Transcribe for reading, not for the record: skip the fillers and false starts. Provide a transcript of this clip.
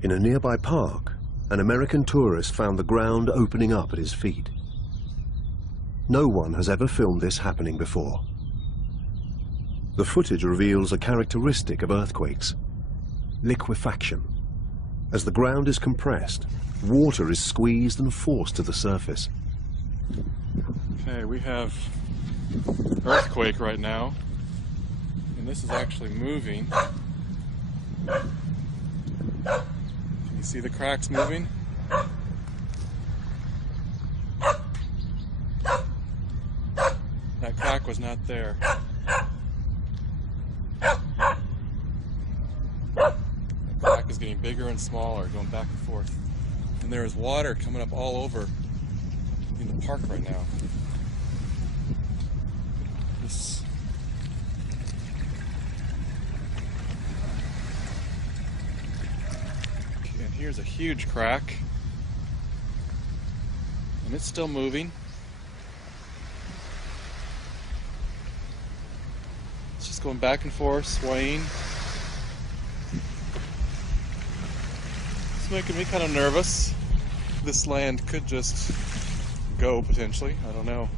In a nearby park, an American tourist found the ground opening up at his feet. No one has ever filmed this happening before. The footage reveals a characteristic of earthquakes: liquefaction. As the ground is compressed, water is squeezed and forced to the surface. Okay, we have earthquake right now, and this is actually moving. Can you see the cracks moving? That crack was not there. The crack is getting bigger and smaller, going back and forth. And there is water coming up all over in the park right now. And here's a huge crack, and it's still moving. It's just going back and forth, swaying. It's making me kind of nervous. This land could just go potentially. I don't know.